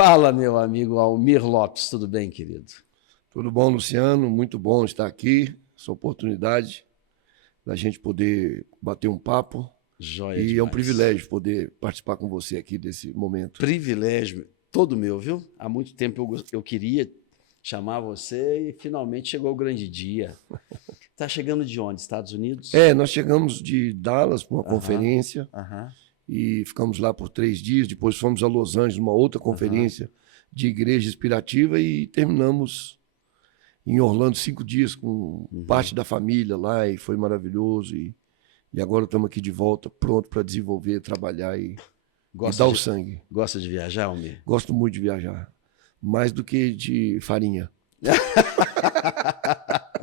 Fala, meu amigo Almir Lopes, tudo bem, querido? Tudo bom, Luciano? Muito bom estar aqui. Essa oportunidade da gente poder bater um papo. Joia E é um demais. privilégio poder participar com você aqui desse momento. Privilégio todo meu, viu? Há muito tempo eu queria chamar você e finalmente chegou o grande dia. Tá chegando de onde? Estados Unidos? Nós chegamos de Dallas para uma Aham, conferência aham, e ficamos lá por 3 dias. Depois fomos a Los Angeles, uma outra aham. conferência de igreja inspirativa e terminamos em Orlando 5 dias com parte da família lá e foi maravilhoso. E agora estamos aqui de volta, pronto para desenvolver, trabalhar e Gosta dar o de, sangue. gosta de viajar, Almir? Gosto muito de viajar, mais do que de farinha.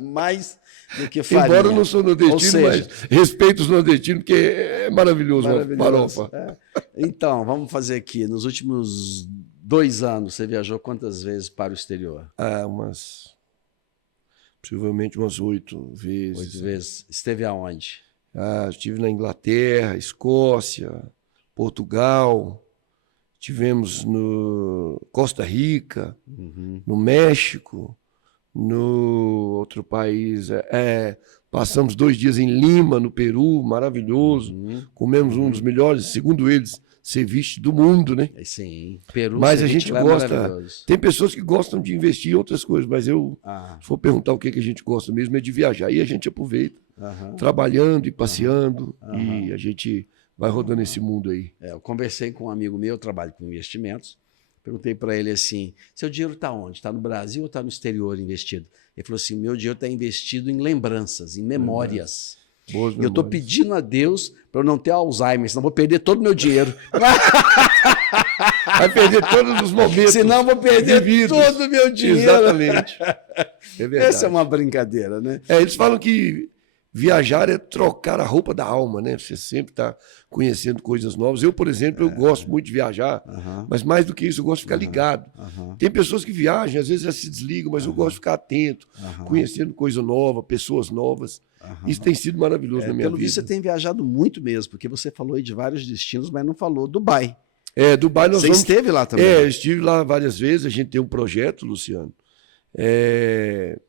Mais do que Embora eu farinha. não sou Ou nordestino, seja, mas respeito os nordestinos, porque é maravilhoso uma maravilhoso. farofa. Então, vamos fazer aqui. Nos últimos 2 anos, você viajou quantas vezes para o exterior? Possivelmente umas 8 8 vezes. vezes. Esteve aonde? Estive na Inglaterra, Escócia, Portugal, estivemos no Costa Rica, no México, no outro país. Passamos 2 dias em Lima, no Peru, maravilhoso. Comemos um dos melhores, segundo eles, ceviche do mundo, né? Sim, Peru, Mas a ceviche gente lá é gosta. maravilhoso. Tem pessoas que gostam de investir em outras coisas, mas se for perguntar o que a gente gosta mesmo é de viajar. E a gente aproveita, trabalhando e passeando, e a gente vai rodando esse mundo aí. Eu conversei com um amigo meu, eu trabalho com investimentos. Perguntei para ele assim: seu dinheiro está onde? Está no Brasil ou está no exterior investido? Ele falou assim: meu dinheiro está investido em lembranças, em memórias. Boas E eu estou memórias. pedindo a Deus para eu não ter Alzheimer, senão vou perder todo o meu dinheiro. Vai perder todos os momentos. Senão vou perder vividos. todo o meu dinheiro. Exatamente. É verdade. Essa é uma brincadeira, né? Eles falam que viajar é trocar a roupa da alma, né? Você sempre está conhecendo coisas novas. Eu, por exemplo, eu gosto muito de viajar, mas mais do que isso, eu gosto de ficar ligado. Tem pessoas que viajam, às vezes já se desligam, mas eu gosto de ficar atento, conhecendo coisa nova, pessoas novas. Isso tem sido maravilhoso na minha Pelo vida. visto, você tem viajado muito mesmo, porque você falou aí de vários destinos, mas não falou Dubai. Dubai nós Você vamos... esteve lá também? Eu estive lá várias vezes. A gente tem um projeto, Luciano,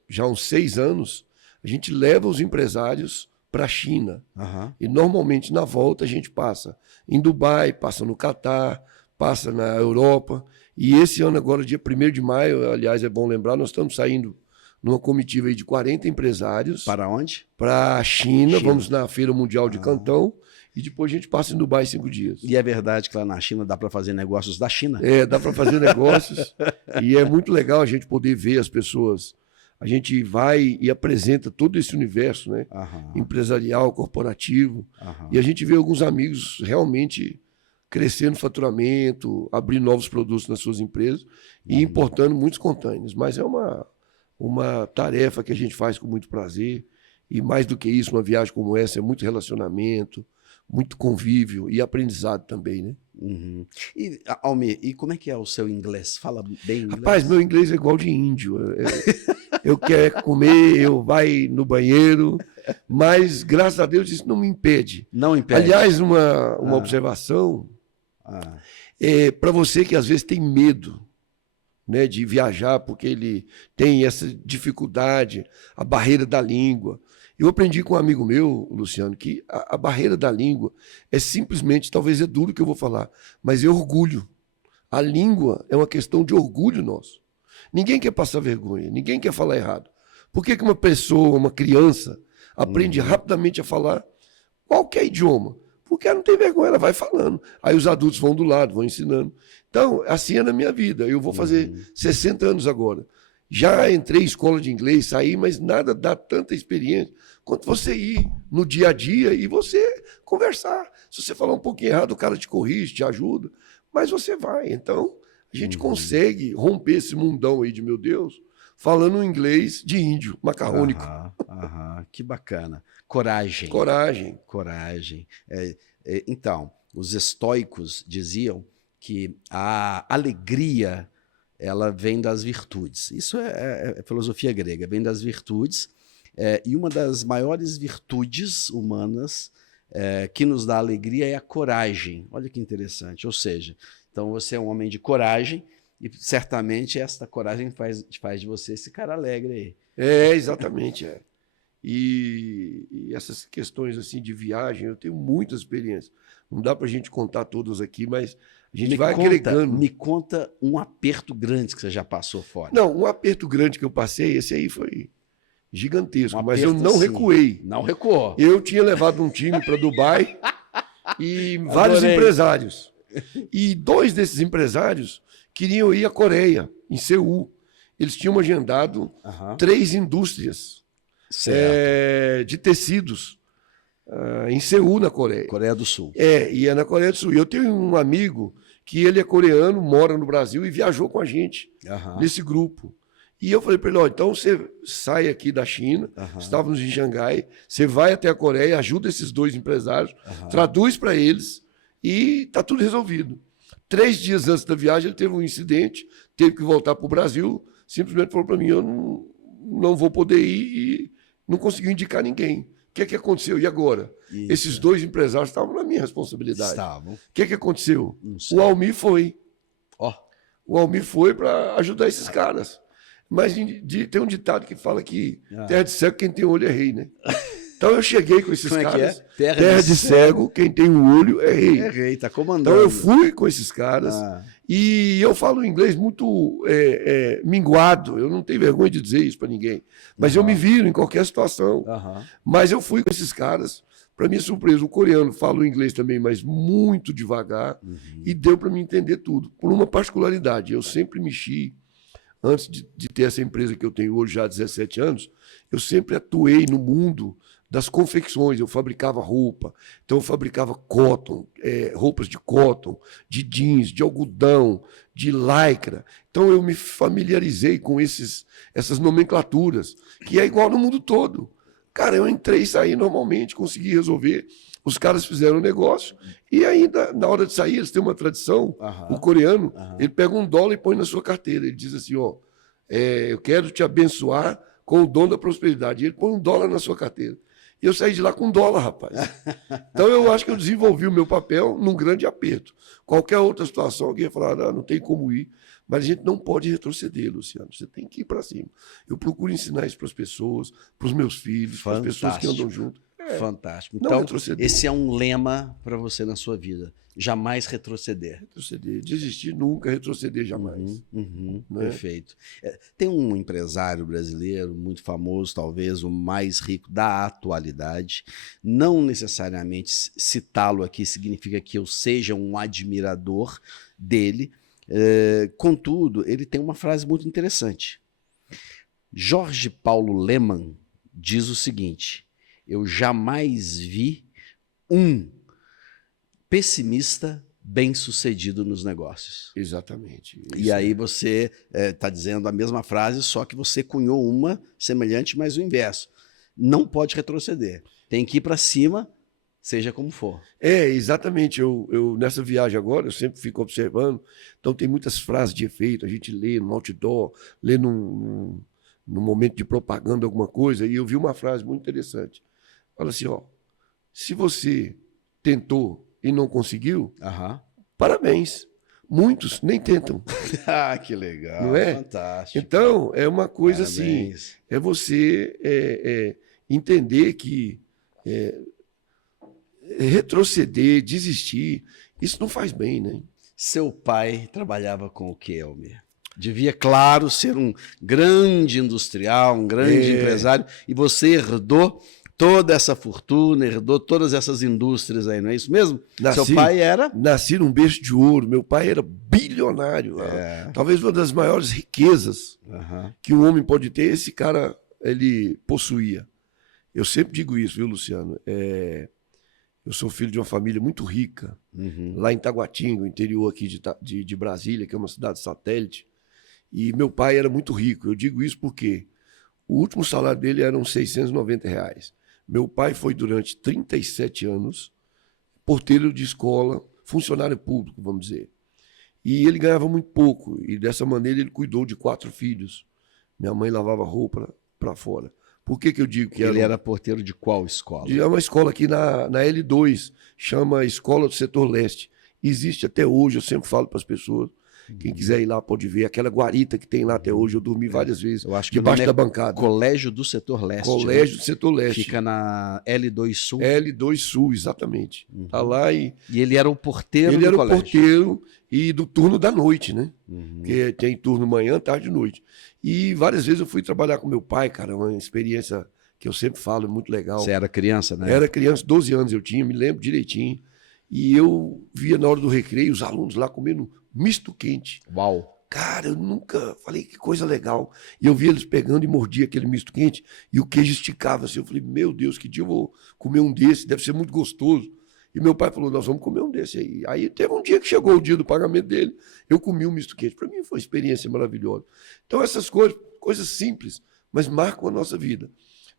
já há uns 6 anos, a gente leva os empresários para a China. E normalmente na volta a gente passa em Dubai, passa no Catar, passa na Europa. E esse ano agora, dia 1º de maio, aliás, é bom lembrar, nós estamos saindo numa comitiva aí de 40 empresários. Para onde? Para a China. Vamos na Feira Mundial de Cantão. E depois a gente passa em Dubai 5 dias. E é verdade que lá na China dá para fazer negócios da China? Dá para fazer negócios. E é muito legal a gente poder ver as pessoas. A gente vai e apresenta todo esse universo, né? Empresarial, corporativo. E a gente vê alguns amigos realmente crescendo faturamento, abrindo novos produtos nas suas empresas e importando muitos containers. Mas é uma tarefa que a gente faz com muito prazer. E mais do que isso, uma viagem como essa é muito relacionamento, muito convívio e aprendizado também, né? E, Almir, e como é que é o seu inglês? Fala bem inglês? Rapaz, meu inglês é igual de índio. Eu quero comer, eu vai no banheiro, mas graças a Deus isso não me impede. Não impede? Aliás, uma observação, para você que às vezes tem medo, né, de viajar porque ele tem essa dificuldade, a barreira da língua. Eu aprendi com um amigo meu, Luciano, que a barreira da língua é simplesmente, talvez é duro o que eu vou falar, mas é orgulho. A língua é uma questão de orgulho nosso. Ninguém quer passar vergonha, ninguém quer falar errado. Por que uma pessoa, uma criança, aprende rapidamente a falar qualquer idioma? Porque ela não tem vergonha, ela vai falando. Aí os adultos vão do lado, vão ensinando. Então, assim é na minha vida. Eu vou fazer 60 anos agora. Já entrei em escola de inglês, saí, mas nada dá tanta experiência quanto você ir no dia a dia e você conversar. Se você falar um pouquinho errado, o cara te corrige, te ajuda, mas você vai. Então, a gente consegue romper esse mundão aí de, meu Deus, falando um inglês de índio, macarrônico. Que bacana. Coragem. Coragem. Coragem. Então, os estoicos diziam que a alegria ela vem das virtudes. Isso é filosofia grega, vem das virtudes. E uma das maiores virtudes humanas que nos dá alegria é a coragem. Olha que interessante. Ou seja, então você é um homem de coragem E certamente esta coragem faz de você esse cara alegre aí. Exatamente. E essas questões assim de viagem, eu tenho muitas experiências. Não dá para a gente contar todas aqui, mas a gente vai agregando. Me conta um aperto grande que você já passou fora. Não, um aperto grande que eu passei, esse aí foi gigantesco, mas eu não assim, recuei. Não recuou. Eu tinha levado um time para Dubai e vários empresários. E 2 desses empresários queriam ir à Coreia, em Seul. Eles tinham agendado 3 indústrias de tecidos em Seul, na Coreia. Coreia do Sul. E é na Coreia do Sul. E eu tenho um amigo que ele é coreano, mora no Brasil e viajou com a gente nesse grupo. E eu falei para ele, então você sai aqui da China, estávamos em Xangai, você vai até a Coreia, ajuda esses 2 empresários, traduz para eles e está tudo resolvido. 3 dias antes da viagem ele teve um incidente, teve que voltar para o Brasil, simplesmente falou para mim, eu não vou poder ir e não conseguiu indicar ninguém. O que é que aconteceu? E agora? Isso. Esses 2 empresários estavam na minha responsabilidade. Estavam. O que é que aconteceu? O Almir foi. O Almir foi para ajudar esses caras. Mas tem um ditado que fala que terra de cego, quem tem olho é rei, né? Então eu cheguei com esses caras. Terra de cego, quem tem um olho é rei. É rei, tá comandando. Então eu fui com esses caras e eu falo inglês muito minguado. Eu não tenho vergonha de dizer isso para ninguém. Mas eu me viro em qualquer situação. Mas eu fui com esses caras. Para minha surpresa, o coreano fala o inglês também, mas muito devagar. E deu para me entender tudo. Por uma particularidade, eu sempre mexi. Antes de ter essa empresa que eu tenho hoje, já há 17 anos, eu sempre atuei no mundo das confecções. Eu fabricava roupa, então eu fabricava cotton, roupas de cotton, de jeans, de algodão, de lycra. Então eu me familiarizei com essas nomenclaturas, que é igual no mundo todo. Cara, eu entrei e saí normalmente, consegui resolver. Os caras fizeram um negócio e ainda, na hora de sair, eles têm uma tradição, o coreano, ele pega $1 e põe na sua carteira. Ele diz assim, eu quero te abençoar com o dom da prosperidade. E ele põe $1 na sua carteira. E eu saí de lá com $1, rapaz. Então eu acho que eu desenvolvi o meu papel num grande aperto. Qualquer outra situação, alguém ia falar, não tem como ir. Mas a gente não pode retroceder, Luciano. Você tem que ir para cima. Eu procuro ensinar isso para as pessoas, para os meus filhos, para as pessoas que andam junto. Fantástico. Então, esse é um lema para você na sua vida. Jamais retroceder. Retroceder. Desistir nunca, retroceder jamais. Perfeito. Tem um empresário brasileiro muito famoso, talvez o mais rico da atualidade. Não necessariamente citá-lo aqui significa que eu seja um admirador dele. Contudo, ele tem uma frase muito interessante. Jorge Paulo Lemann diz o seguinte: eu jamais vi um pessimista bem-sucedido nos negócios. Exatamente. E aí você está dizendo a mesma frase, só que você cunhou uma semelhante, mas o inverso. Não pode retroceder. Tem que ir para cima, seja como for. Exatamente. Eu nessa viagem agora, eu sempre fico observando. Então tem muitas frases de efeito, a gente lê no outdoor, lê num momento de propaganda, alguma coisa, e eu vi uma frase muito interessante. Fala assim, se você tentou e não conseguiu, parabéns. Muitos nem tentam. Que legal, não é? Fantástico. Então, é uma coisa assim, é você entender que retroceder, desistir, isso não faz bem, né? Seu pai trabalhava com o que, Almir? Devia, claro, ser um grande industrial, um grande empresário, e você herdou toda essa fortuna, herdou todas essas indústrias aí, não é isso mesmo? Seu pai era? Nasci num berço de ouro, meu pai era bilionário. Talvez uma das maiores riquezas que um homem pode ter, esse cara, ele possuía. Eu sempre digo isso, viu, Luciano? Eu sou filho de uma família muito rica, lá em Taguatinga, interior aqui de Brasília, que é uma cidade satélite, e meu pai era muito rico. Eu digo isso porque o último salário dele era uns R$690. Meu pai foi durante 37 anos porteiro de escola, funcionário público, vamos dizer. E ele ganhava muito pouco, e dessa maneira ele cuidou de 4 filhos. Minha mãe lavava roupa para fora. Por que eu digo que ele era porteiro de qual escola? É uma escola aqui na L2, chama Escola do Setor Leste. Existe até hoje, eu sempre falo para as pessoas. Quem quiser ir lá pode ver. Aquela guarita que tem lá até hoje, eu dormi várias vezes, Eu acho que debaixo da bancada. Colégio do Setor Leste. Colégio do Setor Leste. Fica na L2 Sul. L2 Sul, exatamente. Tá lá E ele era o porteiro ele do era colégio. o porteiro e do turno da noite, né? Porque tem turno manhã, tarde e noite. E várias vezes eu fui trabalhar com meu pai, cara, uma experiência que eu sempre falo, é muito legal. Você era criança, né? Era criança, 12 anos eu tinha, me lembro direitinho. E eu via na hora do recreio os alunos lá comendo misto quente. Uau! Cara, eu nunca falei que coisa legal. E eu via eles pegando e mordia aquele misto quente e o queijo esticava assim. Eu falei, meu Deus, que dia eu vou comer um desse, deve ser muito gostoso. E meu pai falou, nós vamos comer um desse aí. Aí teve um dia que chegou o dia do pagamento dele, eu comi um misto quente. Para mim foi uma experiência maravilhosa. Então essas coisas simples, mas marcam a nossa vida.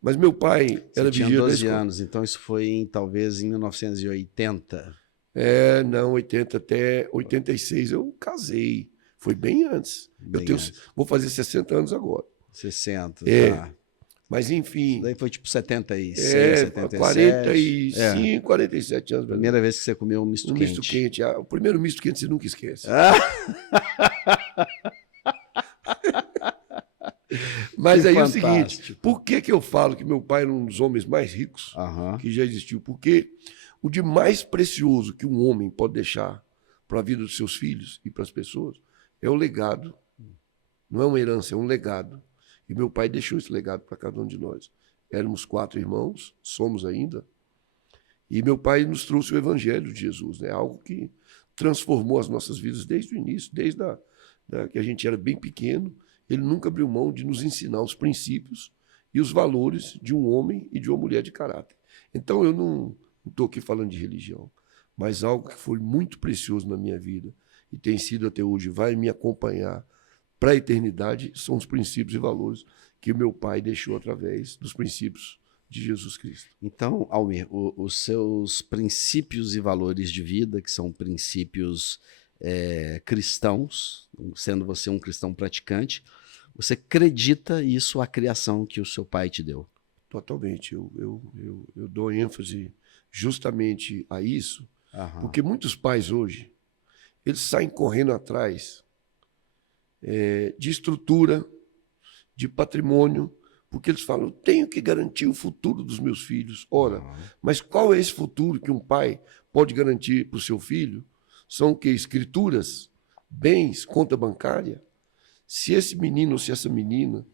Mas meu pai era Você tinha vigia da 12 escola. anos, então isso foi talvez em 1980. Não, 80 até 86 eu casei. Foi bem antes. Vou fazer 60 anos agora. 60, tá. Mas enfim. Daí foi tipo 76, 77. 45, 47 anos. Primeira vez que você comeu um misto quente. Misto quente. O primeiro misto quente você nunca esquece. Mas aí é o seguinte, por que eu falo que meu pai era um dos homens mais ricos que já existiu? Porque o de mais precioso que um homem pode deixar para a vida dos seus filhos e para as pessoas é o legado. Não é uma herança, é um legado. E meu pai deixou esse legado para cada um de nós. Éramos 4 irmãos, somos ainda. E meu pai nos trouxe o evangelho de Jesus, né? Algo que transformou as nossas vidas desde o início, desde que a gente era bem pequeno. Ele nunca abriu mão de nos ensinar os princípios e os valores de um homem e de uma mulher de caráter. Então eu não estou aqui falando de religião, mas algo que foi muito precioso na minha vida e tem sido até hoje, vai me acompanhar para a eternidade, são os princípios e valores que meu pai deixou através dos princípios de Jesus Cristo. Então, Almir, os seus princípios e valores de vida, que são princípios cristãos, sendo você um cristão praticante, você acredita isso à criação que o seu pai te deu? Totalmente. Eu dou ênfase justamente a isso, porque muitos pais hoje, eles saem correndo atrás de estrutura, de patrimônio, porque eles falam, eu tenho que garantir o futuro dos meus filhos. Ora, mas qual é esse futuro que um pai pode garantir para o seu filho? São o quê? Escrituras, bens, conta bancária? Se esse menino ou se essa menina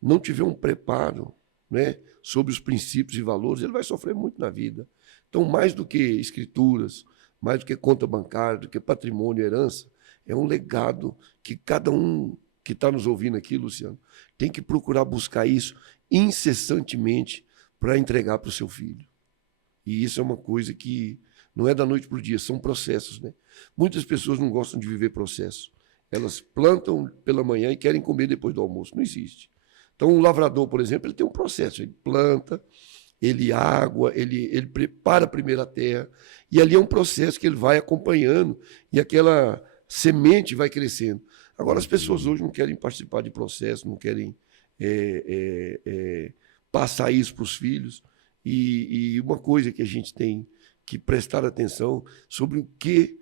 não tiver um preparo, né, sobre os princípios e valores, ele vai sofrer muito na vida. Então, mais do que escrituras, mais do que conta bancária, do que patrimônio, herança, é um legado que cada um que está nos ouvindo aqui, Luciano, tem que procurar buscar isso incessantemente para entregar para o seu filho. E isso é uma coisa que não é da noite para o dia, são processos, né? Muitas pessoas não gostam de viver processo. Elas plantam pela manhã e querem comer depois do almoço. Não existe. Então, um lavrador, por exemplo, ele tem um processo. Ele planta, ele água, ele prepara a primeira terra. E ali é um processo que ele vai acompanhando e aquela semente vai crescendo. Agora, as pessoas hoje não querem participar de processo, não querem passar isso para os filhos. E uma coisa que a gente tem que prestar atenção sobre o que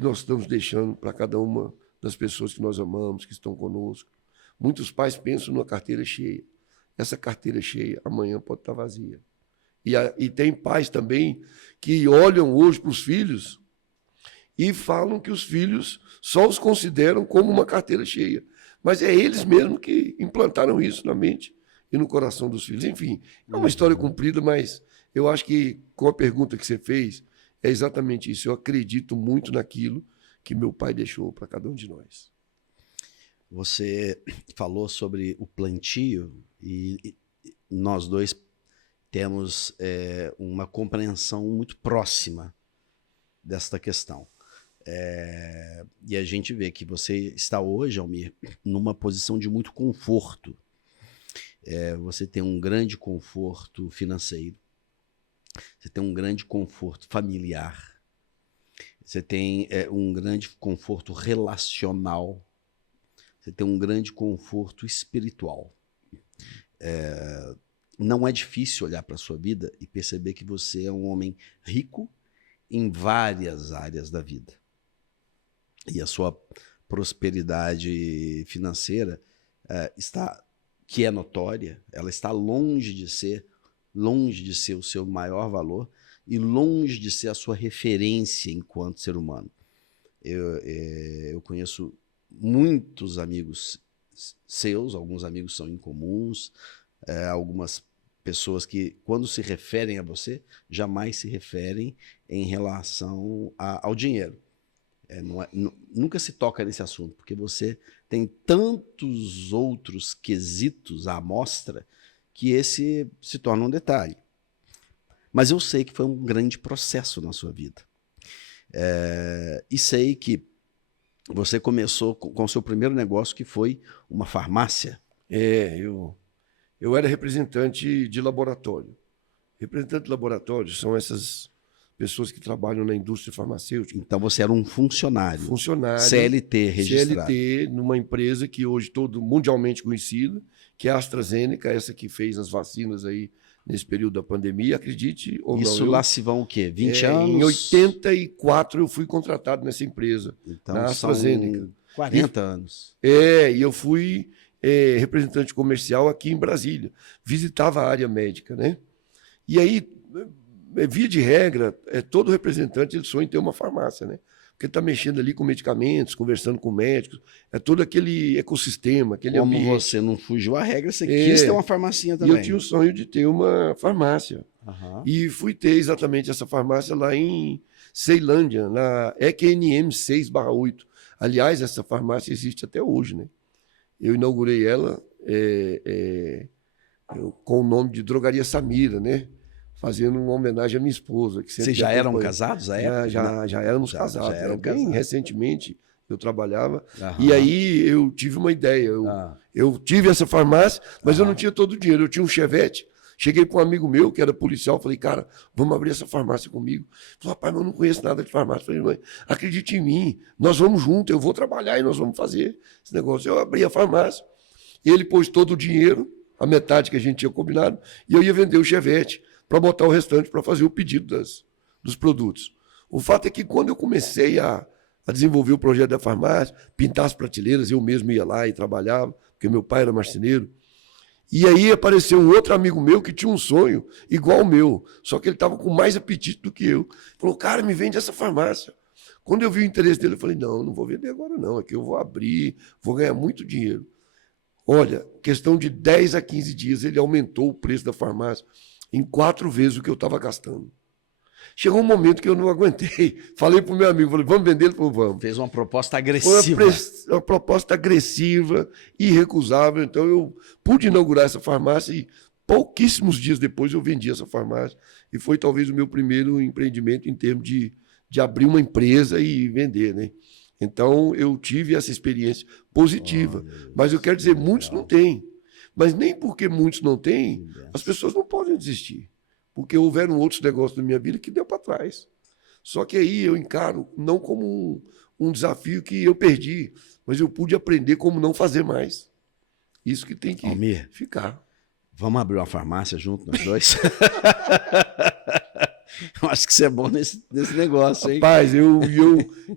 nós estamos deixando para cada uma das pessoas que nós amamos, que estão conosco. Muitos pais pensam numa carteira cheia. Essa carteira cheia amanhã pode estar vazia. E tem pais também que olham hoje para os filhos e falam que os filhos só os consideram como uma carteira cheia. Mas é eles mesmos que implantaram isso na mente e no coração dos filhos. Enfim, é uma história comprida, mas eu acho que com a pergunta que você fez, é exatamente isso. Eu acredito muito naquilo que meu pai deixou para cada um de nós. Você falou sobre o plantio e nós dois temos uma compreensão muito próxima desta questão. E a gente vê que você está hoje, Almir, numa posição de muito conforto. Você tem um grande conforto financeiro, você tem um grande conforto familiar, você tem um grande conforto relacional, você tem um grande conforto espiritual. Não é difícil olhar para a sua vida e perceber que você é um homem rico em várias áreas da vida. E a sua prosperidade financeira que é notória, ela está longe de ser o seu maior valor e longe de ser a sua referência enquanto ser humano. Eu conheço muitos amigos seus, alguns amigos são incomuns, algumas pessoas que, quando se referem a você, jamais se referem em relação ao dinheiro. Nunca se toca nesse assunto, porque você tem tantos outros quesitos à amostra que esse se torna um detalhe. Mas eu sei que foi um grande processo na sua vida. E sei que você começou com o seu primeiro negócio, que foi uma farmácia. Eu era representante de laboratório. Representante de laboratório são essas pessoas que trabalham na indústria farmacêutica. Então você era um funcionário. Funcionário. CLT registrado. CLT, numa empresa que hoje mundialmente conhecida, que é a AstraZeneca, essa que fez as vacinas aí nesse período da pandemia, acredite ou não. Isso lá se vão o quê? 20 anos? Em 84 eu fui contratado nessa empresa, então, na AstraZeneca. São 40 anos. E eu fui representante comercial aqui em Brasília. Visitava a área médica, né? E aí, via de regra, todo representante ele sonha em ter uma farmácia, né? Porque está mexendo ali com medicamentos, conversando com médicos, todo aquele ecossistema, aquele ambiente. Como você não fugiu à regra, você quis ter uma farmacinha também. E eu tinha o sonho de ter uma farmácia. Uhum. E fui ter exatamente essa farmácia lá em Ceilândia, na EQNM 6/8. Aliás, essa farmácia existe até hoje, né? Eu inaugurei ela com o nome de Drogaria Samira, né? Fazendo uma homenagem à minha esposa. Que Vocês já eram casados à época? Já éramos casados. Já eram bem casados. Recentemente eu trabalhava. Uhum. E aí eu tive uma ideia. Eu tive essa farmácia, mas eu não tinha todo o dinheiro. Eu tinha um Chevette. Cheguei para um amigo meu, que era policial, falei, cara, vamos abrir essa farmácia comigo. Ele falou, rapaz, mas eu não conheço nada de farmácia. Falei, mãe, acredite em mim, nós vamos junto, eu vou trabalhar e nós vamos fazer esse negócio. Eu abri a farmácia, e ele pôs todo o dinheiro, a metade que a gente tinha combinado, e eu ia vender o Chevette para botar o restante para fazer o pedido dos produtos. O fato é que quando eu comecei a desenvolver o projeto da farmácia, pintar as prateleiras, eu mesmo ia lá e trabalhava, porque meu pai era marceneiro. E aí apareceu um outro amigo meu que tinha um sonho igual ao meu, só que ele estava com mais apetite do que eu. Falou, cara, me vende essa farmácia. Quando eu vi o interesse dele, eu falei, não vou vender agora não, é que eu vou abrir, vou ganhar muito dinheiro. Olha, questão de 10 a 15 dias, ele aumentou o preço da farmácia em 4 vezes o que eu estava gastando. Chegou um momento que eu não aguentei. Falei para o meu amigo, falei, vamos vender? Ele falou, vamos. Fez uma proposta agressiva. Uma proposta agressiva, irrecusável. Então eu pude inaugurar essa farmácia e pouquíssimos dias depois eu vendi essa farmácia. E foi talvez o meu primeiro empreendimento em termos de abrir uma empresa e vender, né? Então eu tive essa experiência positiva. Mas eu quero dizer, muitos não têm. Mas nem porque muitos não têm, as pessoas não podem desistir. Porque houveram outros negócios na minha vida que deu para trás. Só que aí eu encaro não como um desafio que eu perdi, mas eu pude aprender como não fazer mais. Isso que tem que ficar. Vamos abrir uma farmácia junto, nós dois? Eu acho que você é bom nesse negócio, hein? Rapaz,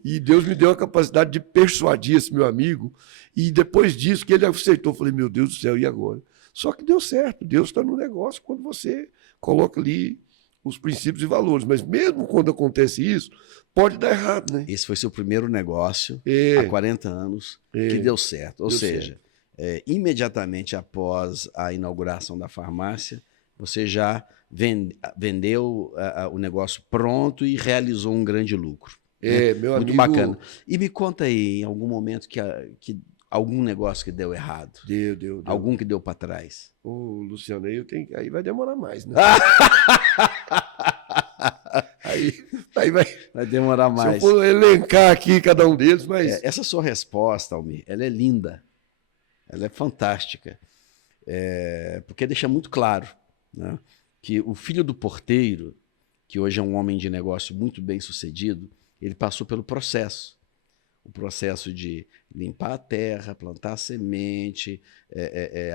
e Deus me deu a capacidade de persuadir esse meu amigo. E depois disso, que ele aceitou, eu falei, meu Deus do céu, e agora? Só que deu certo, Deus está no negócio quando você coloca ali os princípios e valores. Mas mesmo quando acontece isso, pode dar errado, né? Esse foi seu primeiro negócio há 40 anos que deu certo. Ou seja, imediatamente após a inauguração da farmácia, você já vendeu o negócio pronto e realizou um grande lucro. Meu muito amigo... bacana. E me conta aí, em algum momento, que algum negócio que deu errado. Deu. Algum que deu para trás. Ô, Luciano, aí vai demorar mais, né? aí vai demorar mais. Se eu for elencar aqui cada um deles, mas... Essa sua resposta, Almir, ela é linda. Ela é fantástica. Porque deixa muito claro, né, que o filho do porteiro, que hoje é um homem de negócio muito bem sucedido, ele passou pelo processo. O processo de limpar a terra, plantar a semente,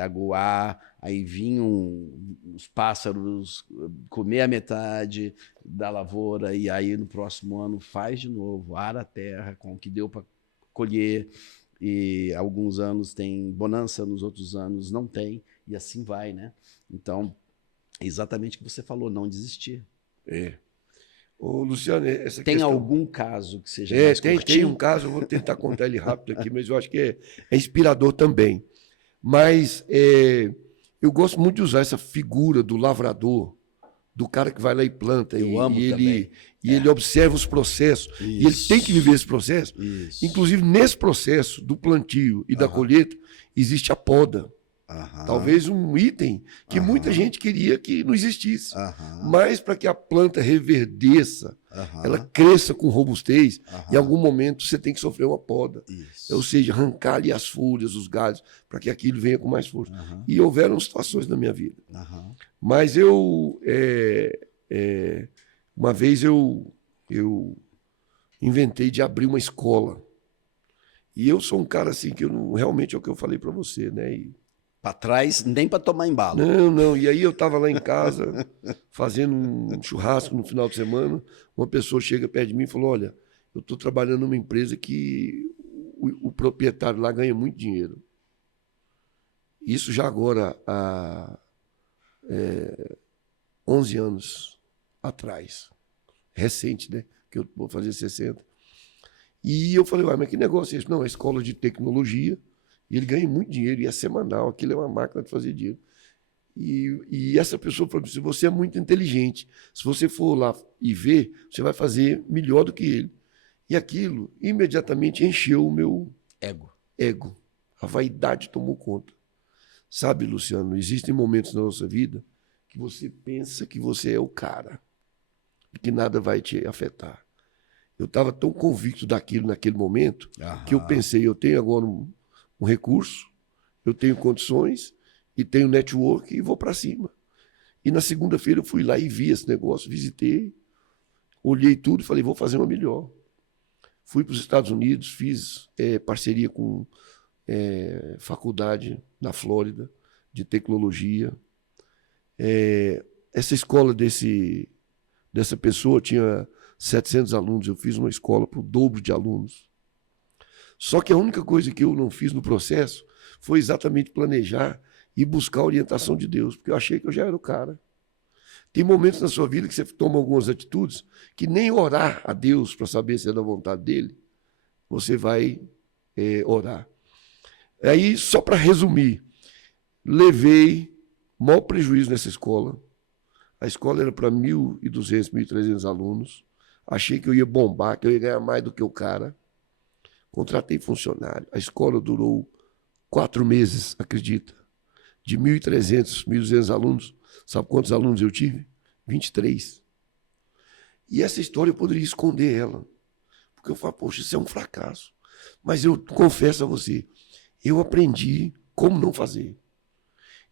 aguar, aí vinham os pássaros comer a metade da lavoura e aí no próximo ano faz de novo, ara a terra com o que deu para colher, e alguns anos tem bonança, nos outros anos não tem, e assim vai, né? Então, é exatamente o que você falou, não desistir. Ô, Luciano, essa Tem questão... algum caso que seja mais tem curtinho? um caso, eu vou tentar contar ele rápido aqui, mas eu acho que é inspirador também. Mas eu gosto muito de usar essa figura do lavrador, do cara que vai lá e planta, ele observa os processos, e ele tem que viver esse processo. Isso. Inclusive, nesse processo do plantio e da colheita, existe a poda. Talvez um item que muita gente queria que não existisse. Mas para que a planta reverdeça, ela cresça com robustez, em algum momento você tem que sofrer uma poda. Isso. Ou seja, arrancar ali as folhas, os galhos, para que aquilo venha com mais força. E houveram situações na minha vida. Mas uma vez eu inventei de abrir uma escola. E eu sou um cara assim que eu não, realmente é o que eu falei para você, né? Para trás, nem para tomar embalo. Não. E aí eu estava lá em casa, fazendo um churrasco no final de semana, uma pessoa chega perto de mim e falou, olha, eu estou trabalhando numa empresa que o proprietário lá ganha muito dinheiro. Isso já agora há 11 anos atrás. Recente, né? Que eu vou fazer 60. E eu falei, mas que negócio é esse? Não, é escola de tecnologia. E ele ganha muito dinheiro, e é semanal, aquilo é uma máquina de fazer dinheiro. E essa pessoa falou assim, você é muito inteligente, se você for lá e ver, você vai fazer melhor do que ele. E aquilo imediatamente encheu o meu ego. A vaidade tomou conta. Sabe, Luciano, existem momentos na nossa vida que você pensa que você é o cara e que nada vai te afetar. Eu estava tão convicto daquilo naquele momento que eu pensei, eu tenho agora um recurso, eu tenho condições e tenho network e vou para cima. E na segunda-feira eu fui lá e vi esse negócio, visitei, olhei tudo e falei, vou fazer uma melhor. Fui para os Estados Unidos, fiz parceria com faculdade na Flórida de tecnologia. Essa escola dessa pessoa tinha 700 alunos, eu fiz uma escola para o dobro de alunos. Só que a única coisa que eu não fiz no processo foi exatamente planejar e buscar a orientação de Deus, porque eu achei que eu já era o cara. Tem momentos na sua vida que você toma algumas atitudes que nem orar a Deus para saber se é da vontade dele, você vai orar. Aí, só para resumir, levei maior prejuízo nessa escola. A escola era para 1.200, 1.300 alunos. Achei que eu ia bombar, que eu ia ganhar mais do que o cara. Contratei funcionário. A escola durou 4 meses, acredita. De 1.300, 1.200 alunos, sabe quantos alunos eu tive? 23. E essa história eu poderia esconder ela. Porque eu falo, poxa, isso é um fracasso. Mas eu confesso a você, eu aprendi como não fazer.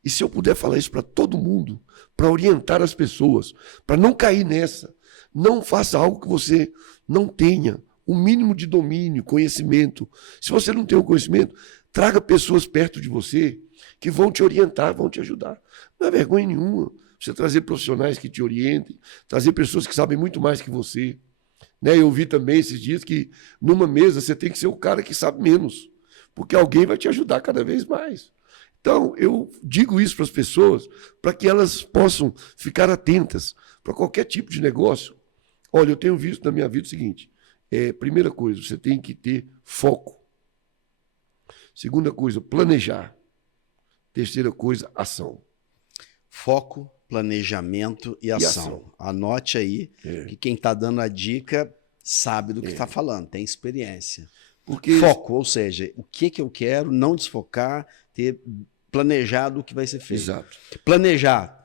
E se eu puder falar isso para todo mundo, para orientar as pessoas, para não cair nessa, não faça algo que você não tenha o mínimo de domínio, conhecimento. Se você não tem o conhecimento, traga pessoas perto de você que vão te orientar, vão te ajudar. Não é vergonha nenhuma você trazer profissionais que te orientem, trazer pessoas que sabem muito mais que você. Né? Eu vi também esses dias que numa mesa você tem que ser o cara que sabe menos, porque alguém vai te ajudar cada vez mais. Então, eu digo isso para as pessoas, para que elas possam ficar atentas para qualquer tipo de negócio. Olha, eu tenho visto na minha vida o seguinte, primeira coisa, você tem que ter foco. Segunda coisa, planejar. Terceira coisa, ação. Foco, planejamento e ação. Anote aí que quem está dando a dica sabe do que está falando, tem experiência. Porque foco, ou seja, o que eu quero, não desfocar, ter planejado o que vai ser feito. Exato. Planejar.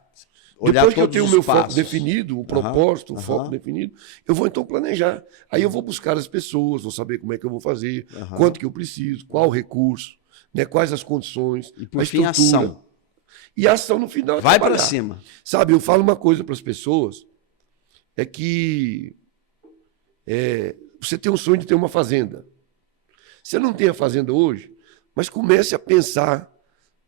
Depois que eu tenho o meu foco definido, o propósito, o foco definido, eu vou então planejar. Aí eu vou buscar as pessoas, vou saber como é que eu vou fazer, quanto que eu preciso, qual o recurso, né, quais as condições, e por fim, ação. E a ação no final é vai para cima. Sabe, eu falo uma coisa para as pessoas, é que você tem um sonho de ter uma fazenda. Você não tem a fazenda hoje, mas comece a pensar,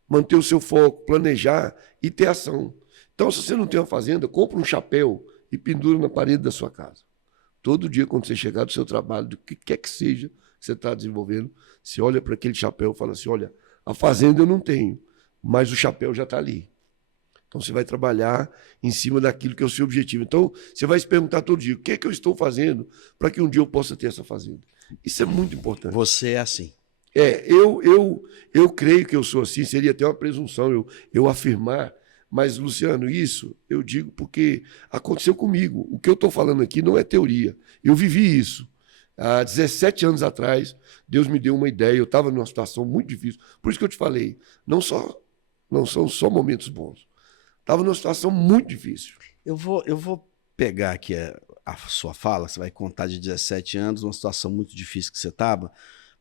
manter o seu foco, planejar e ter ação. Então, se você não tem uma fazenda, compra um chapéu e pendura na parede da sua casa. Todo dia, quando você chegar do seu trabalho, do que quer que seja, que você está desenvolvendo, você olha para aquele chapéu e fala assim, olha, a fazenda eu não tenho, mas o chapéu já está ali. Então, você vai trabalhar em cima daquilo que é o seu objetivo. Então, você vai se perguntar todo dia, o que é que eu estou fazendo para que um dia eu possa ter essa fazenda? Isso é muito importante. Você é assim. Eu creio que eu sou assim, seria até uma presunção eu afirmar, mas, Luciano, isso eu digo porque aconteceu comigo. O que eu estou falando aqui não é teoria. Eu vivi isso. Há 17 anos atrás, Deus me deu uma ideia, eu estava numa situação muito difícil. Por isso que eu te falei, não são só momentos bons. Estava numa situação muito difícil. Eu vou pegar aqui a sua fala, você vai contar de 17 anos, uma situação muito difícil que você estava,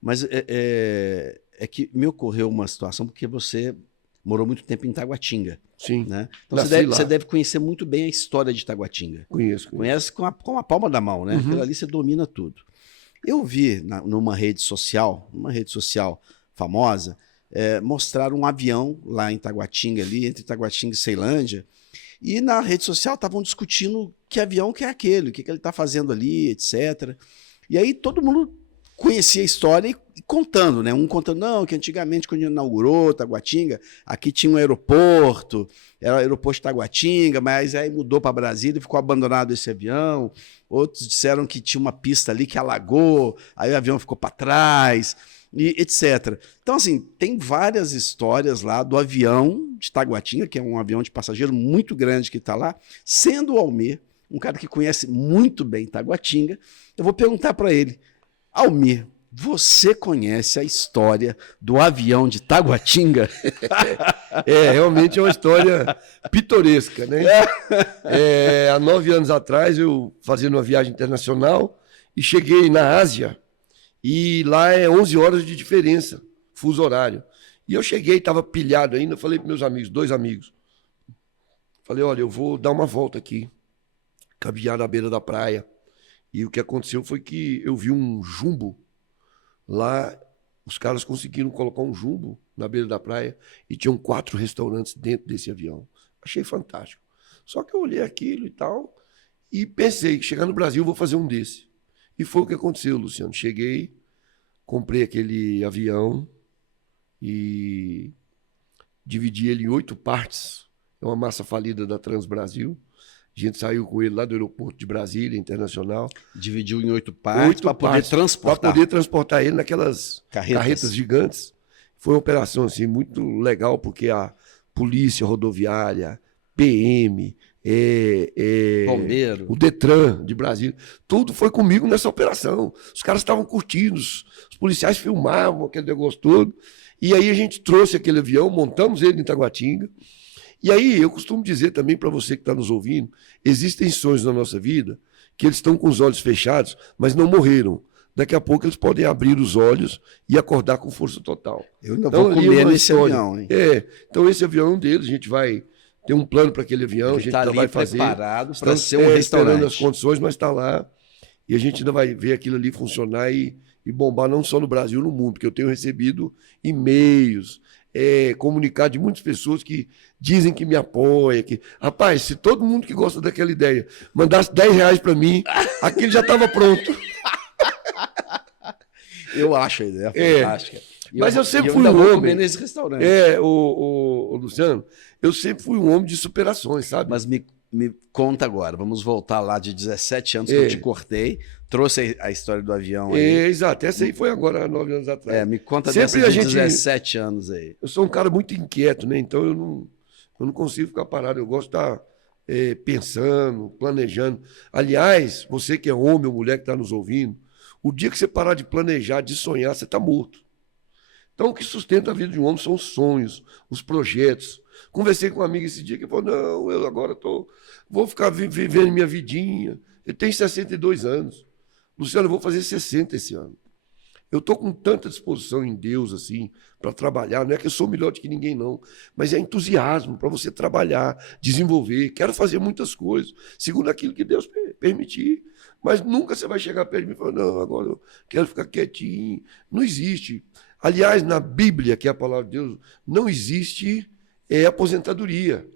mas é que me ocorreu uma situação porque você morou muito tempo em Taguatinga. Sim. Né? Então você deve conhecer muito bem a história de Taguatinga. Conheço. Conhece com a palma da mão, né? Aquilo ali você domina tudo. Eu vi numa rede social famosa, mostrar um avião lá em Taguatinga, ali, entre Taguatinga e Ceilândia, e na rede social estavam discutindo que avião que é aquele, o que ele está fazendo ali, etc. E aí todo mundo conhecia a história e contando, né? Um contando, não, que antigamente quando inaugurou Taguatinga, aqui tinha um aeroporto, era o aeroporto de Taguatinga, mas aí mudou para Brasília e ficou abandonado esse avião. Outros disseram que tinha uma pista ali que alagou, aí o avião ficou para trás, e etc. Então, assim, tem várias histórias lá do avião de Taguatinga, que é um avião de passageiro muito grande que está lá, sendo o Almir, um cara que conhece muito bem Taguatinga. Eu vou perguntar para ele, Almir, você conhece a história do avião de Taguatinga? Realmente é uma história pitoresca, né? Há 9 anos atrás, eu fazendo uma viagem internacional e cheguei na Ásia e lá é 11 horas de diferença, fuso horário. E eu cheguei, estava pilhado ainda, falei para meus amigos, 2 amigos, falei, olha, eu vou dar uma volta aqui, caminhar na beira da praia. E o que aconteceu foi que eu vi um jumbo lá, os caras conseguiram colocar um jumbo na beira da praia e tinham 4 restaurantes dentro desse avião. Achei fantástico. Só que eu olhei aquilo e tal e pensei que chegar no Brasil eu vou fazer um desse. E foi o que aconteceu, Luciano. Cheguei, comprei aquele avião e dividi ele em 8 partes. É uma massa falida da Transbrasil. A gente saiu com ele lá do aeroporto de Brasília, internacional. Dividiu em 8 partes para poder transportar. Para poder transportar ele naquelas carretas gigantes. Foi uma operação assim, muito legal, porque a Polícia Rodoviária, PM, Bombeiro, o Detran de Brasília, tudo foi comigo nessa operação. Os caras estavam curtindo, os policiais filmavam aquele negócio todo. E aí a gente trouxe aquele avião, montamos ele em Taguatinga. E aí, eu costumo dizer também para você que está nos ouvindo, existem sonhos na nossa vida que eles estão com os olhos fechados, mas não morreram. Daqui a pouco eles podem abrir os olhos e acordar com força total. Eu ainda vou comer nesse avião, hein? Então esse avião é um deles, a gente vai ter um plano para aquele avião, a gente ainda vai fazer. Preparado para ser um restaurante. As condições, mas está lá. E a gente ainda vai ver aquilo ali funcionar e bombar não só no Brasil, no mundo, porque eu tenho recebido e-mails, comunicado de muitas pessoas que dizem que me apoia. Rapaz, se todo mundo que gosta daquela ideia mandasse R$10 para mim, aquilo já estava pronto. Eu acho a ideia fantástica. Mas eu sempre fui um homem. Nesse restaurante. O Luciano, eu sempre fui um homem de superações, sabe? Mas me conta agora, vamos voltar lá de 17 anos que eu te cortei, trouxe a história do avião aí. Exato, essa aí foi agora, 9 anos atrás. Me conta sempre dessa de 17 anos aí. Eu sou um cara muito inquieto, né? Então eu não consigo ficar parado, eu gosto de estar pensando, planejando. Aliás, você que é homem ou mulher que está nos ouvindo, o dia que você parar de planejar, de sonhar, você está morto. Então o que sustenta a vida de um homem são os sonhos, os projetos. Conversei com um amigo esse dia que falou, não, eu agora vou ficar vivendo minha vidinha. Ele tem 62 anos. Luciano, eu vou fazer 60 esse ano. Eu estou com tanta disposição em Deus assim para trabalhar. Não é que eu sou melhor do que ninguém, não. Mas é entusiasmo para você trabalhar, desenvolver. Quero fazer muitas coisas, segundo aquilo que Deus permitir. Mas nunca você vai chegar perto de mim e falar, não, agora eu quero ficar quietinho. Não existe. Aliás, na Bíblia, que é a palavra de Deus, não existe aposentadoria.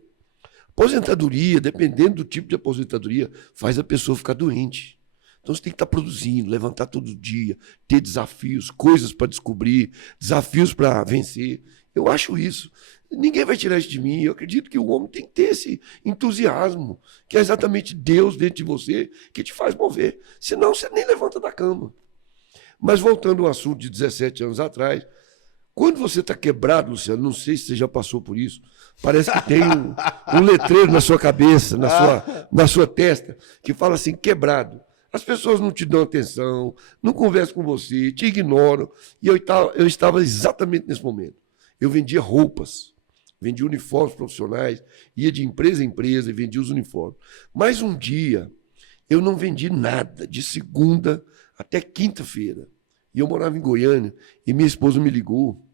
Aposentadoria, dependendo do tipo de aposentadoria, faz a pessoa ficar doente. Então você tem que estar produzindo, levantar todo dia, ter desafios, coisas para descobrir, desafios para vencer. Eu acho isso. Ninguém vai tirar isso de mim. Eu acredito que o homem tem que ter esse entusiasmo, que é exatamente Deus dentro de você que te faz mover. Senão você nem levanta da cama. Mas voltando ao assunto de 17 anos atrás, quando você está quebrado, Luciano, não sei se você já passou por isso, parece que tem um letreiro na sua cabeça, na sua testa, que fala assim, quebrado. As pessoas não te dão atenção, não conversam com você, te ignoram. E eu estava exatamente nesse momento. Eu vendia roupas, vendia uniformes profissionais, ia de empresa em empresa e vendia os uniformes. Mas um dia, eu não vendi nada, de segunda até quinta-feira. E eu morava em Goiânia, e minha esposa me ligou.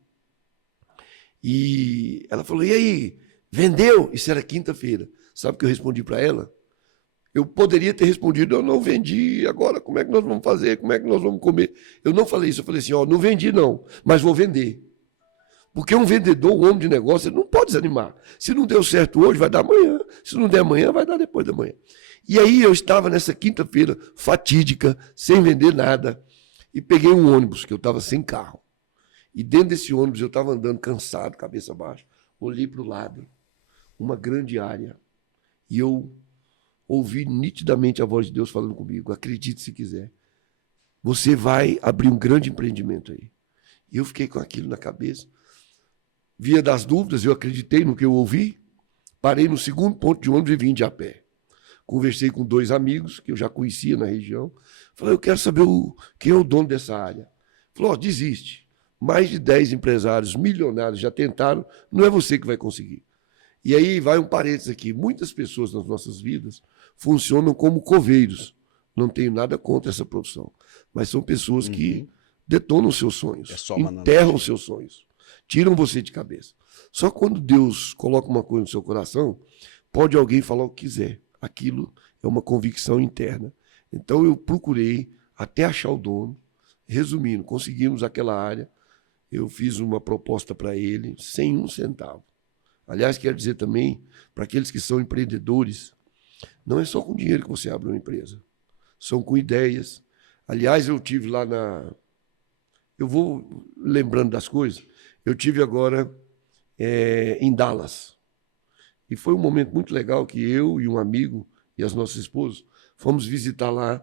E ela falou, e aí, vendeu? Isso era quinta-feira. Sabe o que eu respondi para ela? Eu poderia ter respondido, eu não vendi, agora como é que nós vamos fazer? Como é que nós vamos comer? Eu não falei isso, eu falei assim, ó, não vendi não, mas vou vender. Porque um vendedor, um homem de negócio, ele não pode desanimar. Se não deu certo hoje, vai dar amanhã. Se não der amanhã, vai dar depois da manhã. E aí eu estava nessa quinta-feira fatídica, sem vender nada, e peguei um ônibus, que eu estava sem carro. E dentro desse ônibus eu estava andando cansado, cabeça baixa. Olhei para o lado, uma grande área. E eu ouvi nitidamente a voz de Deus falando comigo. Acredite se quiser. Você vai abrir um grande empreendimento aí. E eu fiquei com aquilo na cabeça. Via das dúvidas, eu acreditei no que eu ouvi. Parei no segundo ponto de ônibus e vim de a pé. Conversei com 2 amigos que eu já conhecia na região. Falei, eu quero saber quem é o dono dessa área. Falou, desiste. Mais de 10 empresários milionários já tentaram, não é você que vai conseguir. E aí vai um parênteses aqui. Muitas pessoas nas nossas vidas funcionam como coveiros. Não tenho nada contra essa profissão. Mas são pessoas que detonam seus sonhos, enterram seus sonhos, tiram você de cabeça. Só quando Deus coloca uma coisa no seu coração, pode alguém falar o que quiser. Aquilo é uma convicção interna. Então eu procurei até achar o dono. Resumindo, conseguimos aquela área. Eu fiz uma proposta para ele sem um centavo. Aliás, quero dizer também, para aqueles que são empreendedores, não é só com dinheiro que você abre uma empresa. São com ideias. Aliás, eu tive lá eu vou lembrando das coisas. Eu tive agora em Dallas. E foi um momento muito legal que eu e um amigo e as nossas esposas fomos visitar lá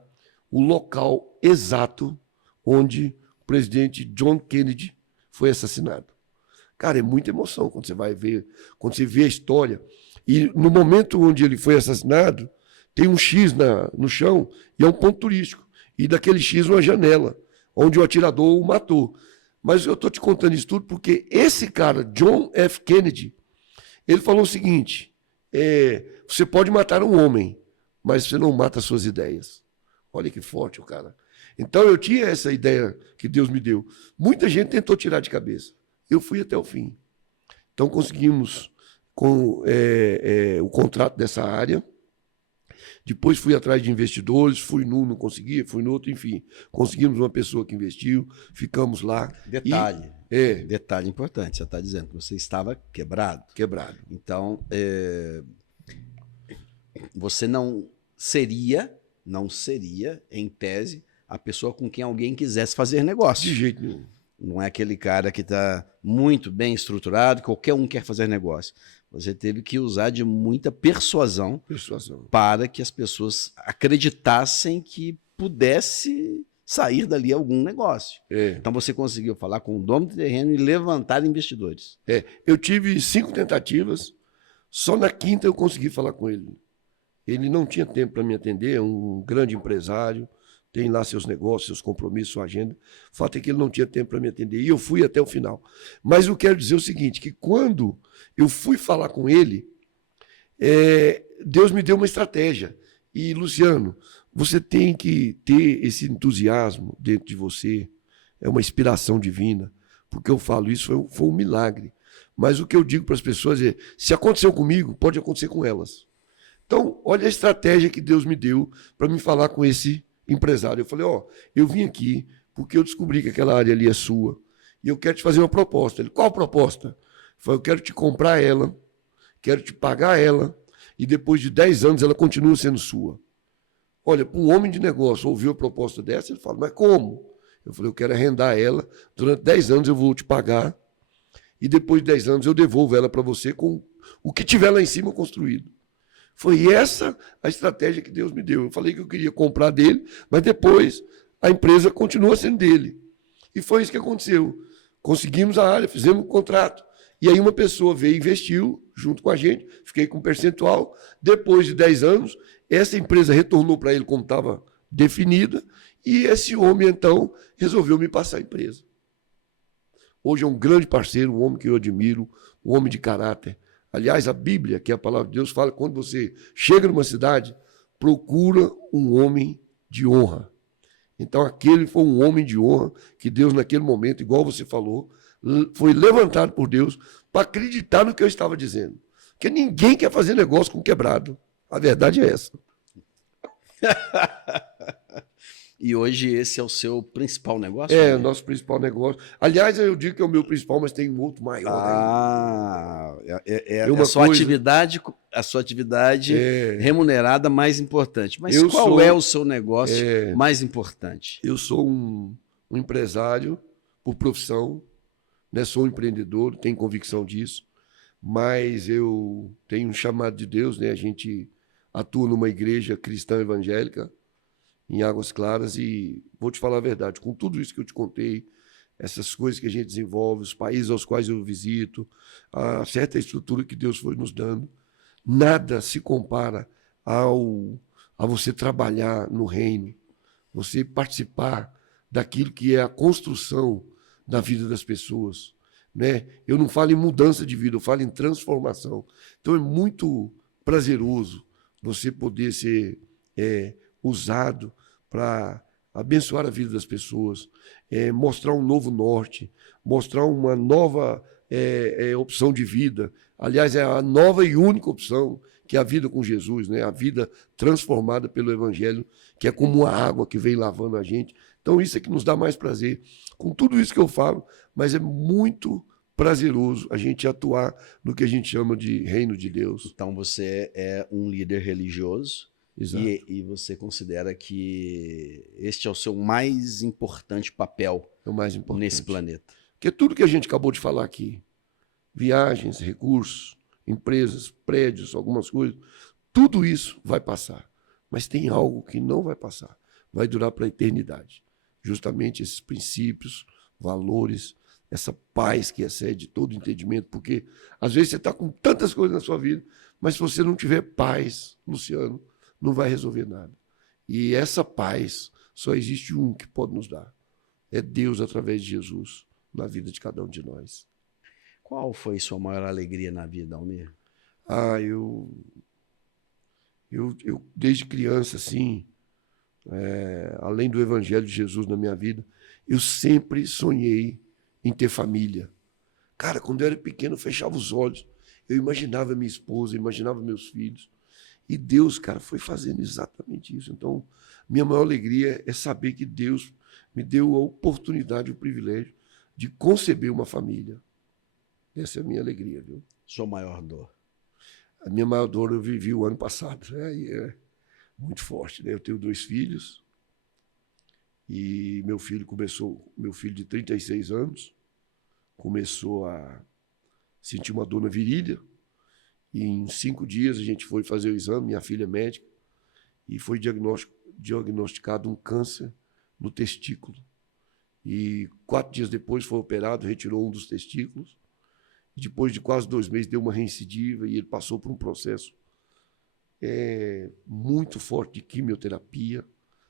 o local exato onde o presidente John Kennedy foi assassinado. Cara, é muita emoção quando você vai ver, quando você vê a história. E no momento onde ele foi assassinado, tem um X no chão e é um ponto turístico. E daquele X uma janela, onde o atirador o matou. Mas eu estou te contando isso tudo porque esse cara, John F. Kennedy, ele falou o seguinte, você pode matar um homem, mas você não mata suas ideias. Olha que forte o cara. Então eu tinha essa ideia que Deus me deu. Muita gente tentou tirar de cabeça. Eu fui até o fim. Então conseguimos o contrato dessa área. Depois fui atrás de investidores, fui num, não conseguia, fui no outro, enfim. Conseguimos uma pessoa que investiu, ficamos lá. Detalhe importante, você está dizendo que você estava quebrado. Quebrado. Então, você não seria, em tese, a pessoa com quem alguém quisesse fazer negócio. De jeito nenhum. Não é aquele cara que está muito bem estruturado, que qualquer um quer fazer negócio. Você teve que usar de muita persuasão para que as pessoas acreditassem que pudesse sair dali algum negócio. Então você conseguiu falar com o dono do terreno e levantar investidores. Eu tive 5 tentativas, só na quinta eu consegui falar com ele. Ele não tinha tempo para me atender, é um grande empresário, tem lá seus negócios, seus compromissos, sua agenda. O fato é que ele não tinha tempo para me atender. E eu fui até o final. Mas eu quero dizer o seguinte, que quando eu fui falar com ele, Deus me deu uma estratégia. E, Luciano, você tem que ter esse entusiasmo dentro de você. É uma inspiração divina. Porque eu falo isso, foi um milagre. Mas o que eu digo para as pessoas é, se aconteceu comigo, pode acontecer com elas. Então, olha a estratégia que Deus me deu para me falar com esse empresário. Eu falei, eu vim aqui porque eu descobri que aquela área ali é sua e eu quero te fazer uma proposta. Ele, qual proposta? Eu falei, eu quero te comprar ela, quero te pagar ela e depois de 10 anos ela continua sendo sua. Olha, para um homem de negócio ouvir a proposta dessa, ele fala, mas como? Eu falei, eu quero arrendar ela, durante 10 anos eu vou te pagar, e depois de 10 anos eu devolvo ela para você com o que tiver lá em cima construído. Foi essa a estratégia que Deus me deu. Eu falei que eu queria comprar dele, mas depois a empresa continua sendo dele. E foi isso que aconteceu. Conseguimos a área, fizemos um contrato. E aí uma pessoa veio e investiu junto com a gente, fiquei com um percentual. Depois de 10 anos, essa empresa retornou para ele como estava definida, e esse homem, então, resolveu me passar a empresa. Hoje é um grande parceiro, um homem que eu admiro, um homem de caráter. Aliás, a Bíblia, que é a palavra de Deus, fala que quando você chega numa cidade, procura um homem de honra. Então, aquele foi um homem de honra que Deus, naquele momento, igual você falou, foi levantado por Deus para acreditar no que eu estava dizendo. Porque ninguém quer fazer negócio com quebrado. A verdade é essa. E hoje esse é o seu principal negócio? É, o nosso principal negócio. Aliás, eu digo que é o meu principal, mas tem um outro maior. A sua atividade remunerada mais importante. Mas qual é o seu negócio mais importante? Eu sou um empresário por profissão, né? Sou um empreendedor, tenho convicção disso, mas eu tenho um chamado de Deus, né? A gente atua numa igreja cristã evangélica, em Águas Claras, e vou te falar a verdade, com tudo isso que eu te contei, essas coisas que a gente desenvolve, os países aos quais eu visito, a certa estrutura que Deus foi nos dando, nada se compara a você trabalhar no reino, você participar daquilo que é a construção da vida das pessoas, né? Eu não falo em mudança de vida, eu falo em transformação. Então é muito prazeroso você poder ser usado para abençoar a vida das pessoas, mostrar um novo norte, mostrar uma nova opção de vida. Aliás, é a nova e única opção, que é a vida com Jesus, né? A vida transformada pelo Evangelho, que é como uma água que vem lavando a gente. Então, isso é que nos dá mais prazer. Com tudo isso que eu falo, mas é muito prazeroso a gente atuar no que a gente chama de reino de Deus. Então, você é um líder religioso. Exato. E você considera que este é o seu mais importante papel nesse planeta? Porque tudo que a gente acabou de falar aqui, viagens, recursos, empresas, prédios, algumas coisas, tudo isso vai passar. Mas tem algo que não vai passar, vai durar para a eternidade. Justamente esses princípios, valores, essa paz que excede todo entendimento, porque às vezes você está com tantas coisas na sua vida, mas se você não tiver paz, Luciano, não vai resolver nada. E essa paz só existe um que pode nos dar. É Deus através de Jesus na vida de cada um de nós. Qual foi sua maior alegria na vida, Almir? Eu desde criança, assim, além do Evangelho de Jesus na minha vida, eu sempre sonhei em ter família. Cara, quando eu era pequeno, eu fechava os olhos, eu imaginava minha esposa, eu imaginava meus filhos. E Deus, cara, foi fazendo exatamente isso. Então, minha maior alegria é saber que Deus me deu a oportunidade, o privilégio de conceber uma família. Essa é a minha alegria, viu? Sua maior dor? A minha maior dor eu vivi o ano passado. É muito forte, né? Eu tenho 2 filhos e meu filho de 36 anos, começou a sentir uma dor na virilha. E em 5 dias a gente foi fazer o exame, minha filha é médica, e foi diagnosticado um câncer no testículo. E 4 dias depois foi operado, retirou um dos testículos. E depois de quase 2 meses deu uma reincidiva e ele passou por um processo muito forte de quimioterapia,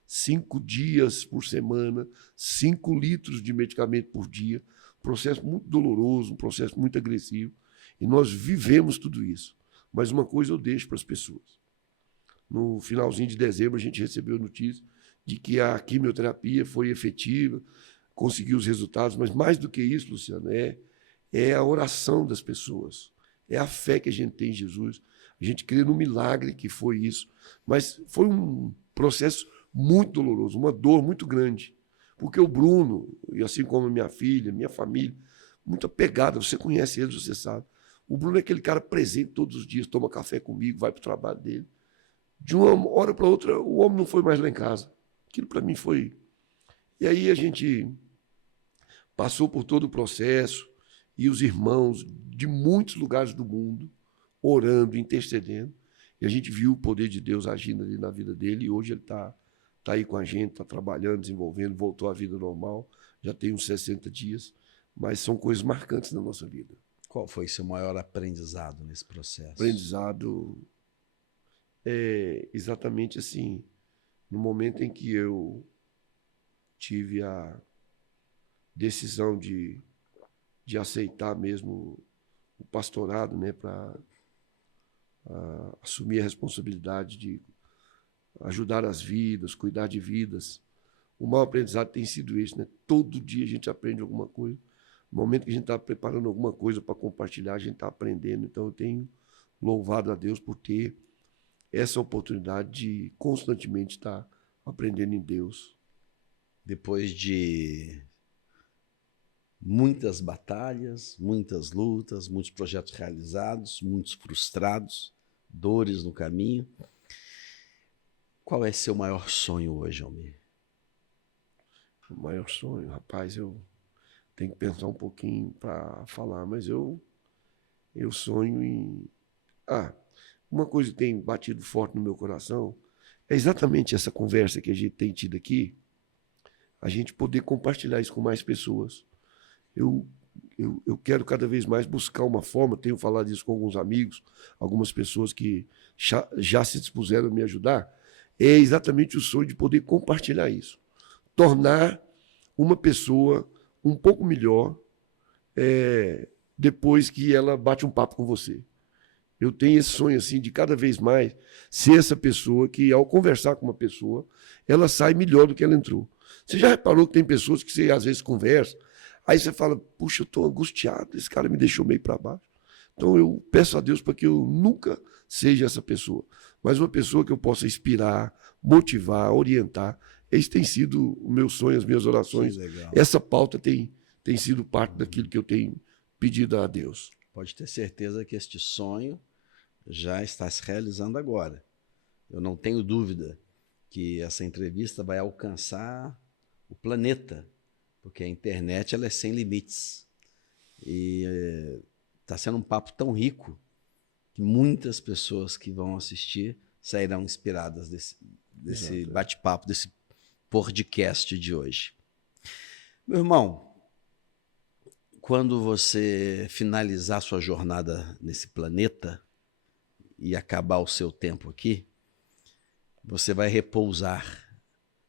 5 dias por semana, 5 litros de medicamento por dia, processo muito doloroso, um processo muito agressivo. E nós vivemos tudo isso. Mas uma coisa eu deixo para as pessoas. No finalzinho de dezembro, a gente recebeu a notícia de que a quimioterapia foi efetiva, conseguiu os resultados, mas mais do que isso, Luciano, é a oração das pessoas, é a fé que a gente tem em Jesus. A gente crê no milagre que foi isso, mas foi um processo muito doloroso, uma dor muito grande, porque o Bruno, e assim como a minha filha, minha família, muito apegada, você conhece eles, você sabe. O Bruno é aquele cara presente todos os dias, toma café comigo, vai para o trabalho dele. De uma hora para outra, o homem não foi mais lá em casa. Aquilo para mim foi... E aí a gente passou por todo o processo e os irmãos de muitos lugares do mundo orando, intercedendo. E a gente viu o poder de Deus agindo ali na vida dele e hoje ele está aí com a gente, está trabalhando, desenvolvendo, voltou à vida normal. Já tem uns 60 dias, mas são coisas marcantes na nossa vida. Qual foi seu maior aprendizado nesse processo? Aprendizado é exatamente assim, no momento em que eu tive a decisão de aceitar mesmo o pastorado, né, para assumir a responsabilidade de ajudar as vidas, cuidar de vidas. O maior aprendizado tem sido isso, né? Todo dia a gente aprende alguma coisa. No momento que a gente está preparando alguma coisa para compartilhar, a gente está aprendendo. Então eu tenho louvado a Deus por ter essa oportunidade de constantemente estar aprendendo em Deus. Depois de muitas batalhas, muitas lutas, muitos projetos realizados, muitos frustrados, dores no caminho, qual é seu maior sonho hoje, Almir? O maior sonho, rapaz, eu tenho que pensar um pouquinho para falar, mas eu sonho em... uma coisa que tem batido forte no meu coração é exatamente essa conversa que a gente tem tido aqui, a gente poder compartilhar isso com mais pessoas. Eu quero cada vez mais buscar uma forma, tenho falado isso com alguns amigos, algumas pessoas que já se dispuseram a me ajudar, é exatamente o sonho de poder compartilhar isso. Tornar uma pessoa um pouco melhor depois que ela bate um papo com você. Eu tenho esse sonho assim de cada vez mais ser essa pessoa que, ao conversar com uma pessoa, ela sai melhor do que ela entrou. Você já reparou que tem pessoas que você às vezes conversa, aí você fala, puxa, eu estou angustiado, esse cara me deixou meio para baixo. Então eu peço a Deus para que eu nunca seja essa pessoa, mas uma pessoa que eu possa inspirar, motivar, orientar. Esse tem sido o meu sonho, as minhas orações. Essa pauta tem sido parte daquilo que eu tenho pedido a Deus. Pode ter certeza que este sonho já está se realizando agora. Eu não tenho dúvida que essa entrevista vai alcançar o planeta, porque a internet ela é sem limites. E está sendo um papo tão rico que muitas pessoas que vão assistir sairão inspiradas desse bate-papo, desse podcast de hoje. Meu irmão, quando você finalizar sua jornada nesse planeta e acabar o seu tempo aqui, você vai repousar.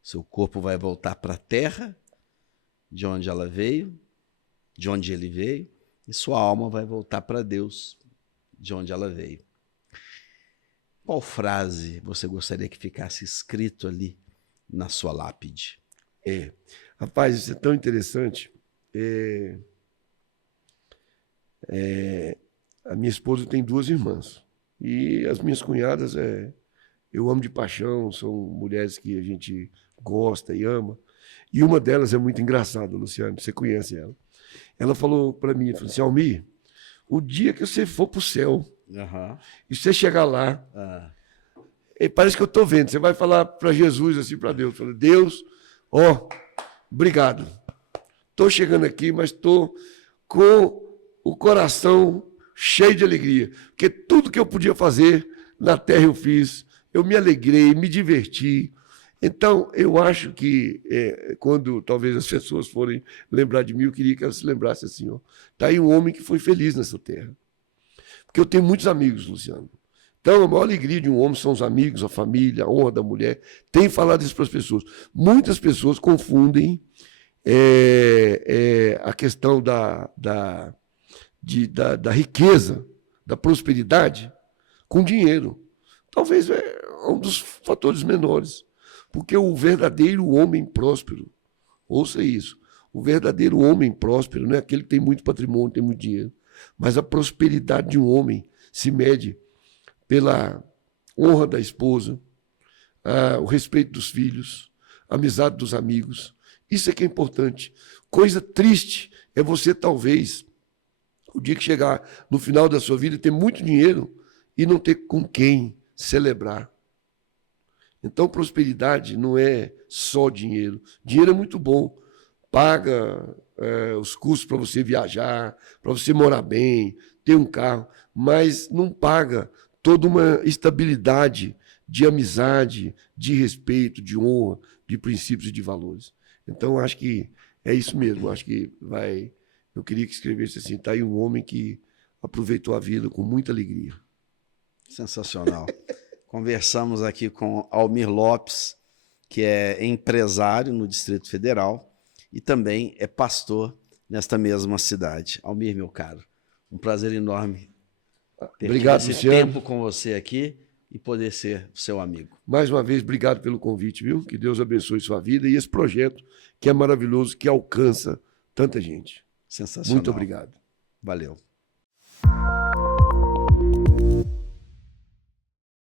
Seu corpo vai voltar para a terra, de onde ela veio, de onde ele veio, e sua alma vai voltar para Deus, de onde ela veio. Qual frase você gostaria que ficasse escrito ali na sua lápide? Rapaz, isso é tão interessante. A minha esposa tem 2 irmãs. E as minhas cunhadas, eu amo de paixão, são mulheres que a gente gosta e ama. E uma delas é muito engraçada, Luciano, você conhece ela. Ela falou para mim, falou assim, Almir, o dia que você for para o céu, e você chegar lá, parece que eu estou vendo, você vai falar para Jesus, assim, para Deus, fala, Deus, obrigado. Estou chegando aqui, mas estou com o coração cheio de alegria, porque tudo que eu podia fazer na terra eu fiz, eu me alegrei, me diverti. Então, eu acho que quando talvez as pessoas forem lembrar de mim, eu queria que elas se lembrassem assim, tá aí um homem que foi feliz nessa terra. Porque eu tenho muitos amigos, Luciano. Então, a maior alegria de um homem são os amigos, a família, a honra da mulher. Tenho falado isso para as pessoas. Muitas pessoas confundem a questão da riqueza, da prosperidade, com dinheiro. Talvez é um dos fatores menores. Porque o verdadeiro homem próspero, ouça isso, o verdadeiro homem próspero não é aquele que tem muito patrimônio, tem muito dinheiro, mas a prosperidade de um homem se mede pela honra da esposa, o respeito dos filhos, a amizade dos amigos. Isso é que é importante. Coisa triste é você, talvez, o dia que chegar no final da sua vida, ter muito dinheiro e não ter com quem celebrar. Então, prosperidade não é só dinheiro. Dinheiro é muito bom. Paga os custos para você viajar, para você morar bem, ter um carro, mas não paga toda uma estabilidade de amizade, de respeito, de honra, de princípios e de valores. Então, acho que é isso mesmo. Acho que eu queria que escrevesse assim, está aí um homem que aproveitou a vida com muita alegria. Sensacional. Conversamos aqui com Almir Lopes, que é empresário no Distrito Federal e também é pastor nesta mesma cidade. Almir, meu caro, um prazer enorme ter Obrigado, esse tempo com você aqui e poder ser seu amigo. Mais uma vez, obrigado pelo convite, viu? Que Deus abençoe sua vida e esse projeto que é maravilhoso, que alcança tanta gente. Sensacional. Muito obrigado. Valeu.